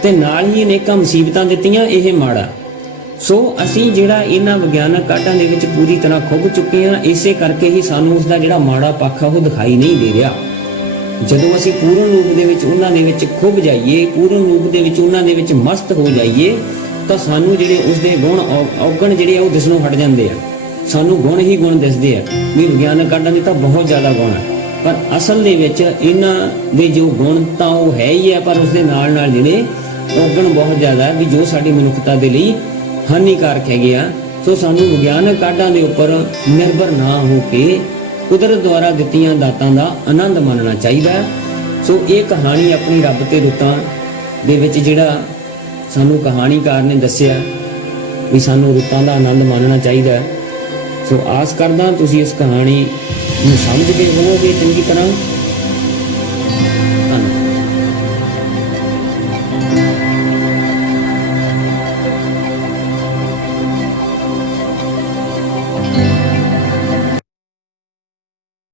ਤੇ ਨਾਲ ਹੀ ਅਨੇਕਾਂ ਮੁਸੀਬਤਾਂ ਦਿੱਤੀਆਂ, ਇਹ ਮਾੜਾ। ਸੋ ਅਸੀਂ ਜਿਹੜਾ ਇਹਨਾਂ ਵਿਗਿਆਨਕ ਕਾਢਾਂ ਦੇ ਵਿੱਚ ਪੂਰੀ ਤਰ੍ਹਾਂ ਖੁੱਭ ਚੁੱਕੇ ਹਾਂ, ਇਸੇ ਕਰਕੇ ਹੀ ਸਾਨੂੰ ਉਸ ਦਾ ਜਿਹੜਾ ਮਾੜਾ ਪੱਖ ਆ ਉਹ ਦਿਖਾਈ ਨਹੀਂ ਦੇ ਰਿਹਾ। ਜਦੋਂ ਅਸੀਂ ਪੂਰਨ ਰੂਪ ਦੇ ਵਿੱਚ ਉਹਨਾਂ ਦੇ ਵਿੱਚ ਖੁੱਭ ਜਾਈਏ, ਪੂਰਨ ਰੂਪ ਦੇ ਵਿੱਚ ਉਹਨਾਂ ਦੇ ਵਿੱਚ ਮਸਤ ਹੋ ਜਾਈਏ, ਤਾਂ ਸਾਨੂੰ ਜਿਹੜੇ ਉਸ ਦੇ ਗੁਣ ਔਗਣ ਜਿਹੜੇ ਆ ਉਹ ਦਿਸਣੋਂ ਹਟ ਜਾਂਦੇ ਆ। ਸਾਨੂੰ ਗੁਣ ਹੀ ਗੁਣ ਦਿਸਦੇ ਆ ਵੀ ਵਿਗਿਆਨਕ ਕਾਢਾਂ ਦੇ ਤਾਂ ਬਹੁਤ ਜ਼ਿਆਦਾ ਗੁਣ ਆ, ਪਰ ਅਸਲ ਦੇ ਵਿੱਚ ਇਹਨਾਂ ਦੇ ਜੋ ਗੁਣ ਤਾਂ ਉਹ ਹੈ ਹੀ ਹੈ, ਪਰ ਉਸ ਦੇ ਨਾਲ ਨਾਲ ਜਿਹੜੇ ਔਗਣ ਬਹੁਤ ਜ਼ਿਆਦਾ ਵੀ ਜੋ ਸਾਡੀ ਮਨੁੱਖਤਾ ਦੇ ਲਈ ਹਾਨੀਕਾਰਕ ਹੈਗੇ ਆ। ਸੋ ਸਾਨੂੰ ਵਿਗਿਆਨਕ ਕਾਢਾਂ ਦੇ ਉੱਪਰ ਨਿਰਭਰ ਨਾ ਹੋ ਕੇ ਕੁਦਰਤ ਦੁਆਰਾ ਦਿੱਤੀਆਂ ਦਾਤਾਂ ਦਾ ਆਨੰਦ ਮਾਣਨਾ ਚਾਹੀਦਾ। ਸੋ ਇਹ ਕਹਾਣੀ ਆਪਣੀ ਰੱਬ ਤੇ ਰੁੱਤਾਂ ਦੇ ਵਿੱਚ ਜਿਹੜਾ ਸਾਨੂੰ ਕਹਾਣੀਕਾਰ ਨੇ ਦੱਸਿਆ ਵੀ ਸਾਨੂੰ ਰੁੱਤਾਂ ਦਾ ਆਨੰਦ ਮਾਣਨਾ ਚਾਹੀਦਾ। ਸੋ ਆਸ ਕਰਦਾ ਤੁਸੀਂ ਇਸ ਕਹਾਣੀ ਨੂੰ ਸਮਝ ਗਏ ਹੋਵੋਗੇ ਚੰਗੀ ਤਰ੍ਹਾਂ।